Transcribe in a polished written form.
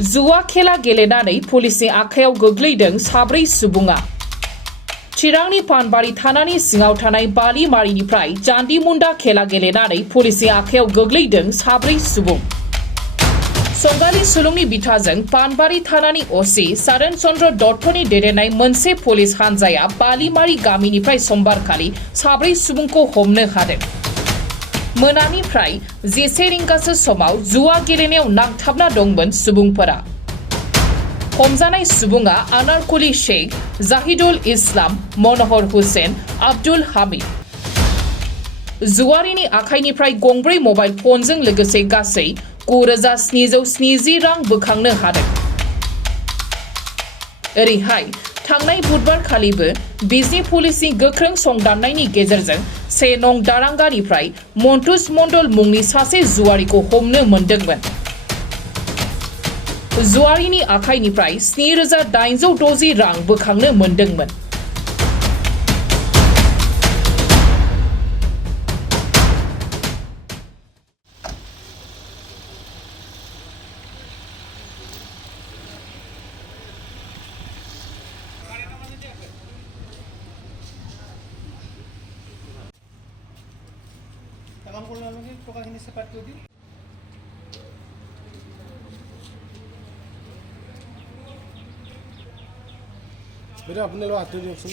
जुवा खेला गेलेनानै पुलिसनि आखायाव गोग्लैदों साब्रै सुबुङा। चिरांनि पानबारि थानानि सिङाव थानाय बालिमारिनिफ्राय जान्दिमुन्दा खेला गेलेनानै पुलिसनि आखायाव गोग्लैदों साब्रै सुबुं। संगालि सुलुंनि बिथाजों पानबारि थानानि असि सारण चन्द्र दत्तनि दैदेननाय मोनसे पुलिस हान्जाया बालिमारि गामिनिफ्राय समबारखालि साब्रै सुबुंखौ हमनो हादों। मोनानिफ्राय 11 रिंगासो समाव जुवा गेलेनायाव नांथाबना दंमोन सुबुंफोरा। हमजानाय सुबुङा आनारकुलि शेख, जाहिदुल इस्लाम, मनोहर हुसेन, आब्दुल हामिद। जुवारिनि आखाइनिफ्राय गंब्रै मबाइल फनजों लोगोसे गासै 9,770 रां बोखांनो हादों। ओरैहाय थांनाय बुधबार खालिबो बिजनी पुलिसनि गोख्रों संदाननायनि गेजेरजों 1 नं दारांगानिफ्राय मन्टुस मण्डल मुंनि सासे जुवारिखौ हमनो मोनदोंमोन। जुवारिनि आखाइनिफ्राय 7,860 रां बोखांनो मोनदोंमोन। tamam kullanılıyor. Tokaখিনি separate করে দিই। বেটা আপনি লো হাতে দিয়কচোন।